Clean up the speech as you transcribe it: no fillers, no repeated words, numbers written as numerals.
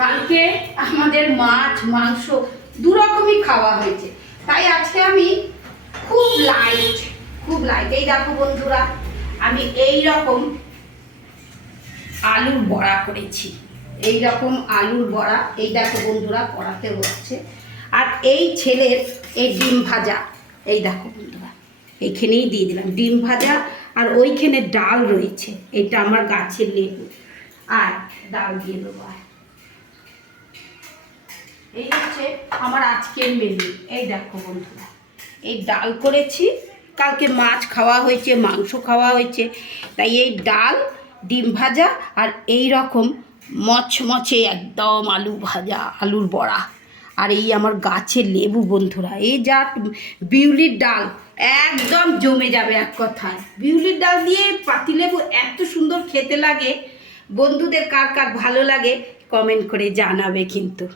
কালকে আমাদের মাছ মাংস দু রকমই খাওয়া হয়েছে, তাই আজকে আমি খুব লাইট এই দেখো বন্ধুরা, আমি এই রকম আলুর বড়া করেছি। এই রকম আলুর বড়া, এই দেখো বন্ধুরা কড়াতে হচ্ছে। আর এই ছেলের এই ডিম ভাজা, এই দেখো বন্ধুরা এইখানেই দিয়ে দিলাম ডিম ভাজা। আর ওইখানে ডাল রয়েছে, এটা আমার গাছের লেবু। আর ডাল দিয়ে দেবো। এই হচ্ছে আমার আজকের মেনু। এই দেখো বন্ধুরা, এই ডাল করেছি, কালকে মাছ খাওয়া হয়েছে, মাংস খাওয়া হয়েছে, তাই এই ডাল, ডিম ভাজা আর এই রকম মচমচে একদম আলু ভাজা, আলুর বড়া। আর এই আমার গাছের লেবু বন্ধুরা, এই যা বিউলির ডাল একদম জমে যাবে এক কথায়। বিউলির ডাল দিয়ে পাতিলেবু এত সুন্দর খেতে লাগে। বন্ধুদের কার কার ভালো লাগে কমেন্ট করে জানাবে কিন্তু।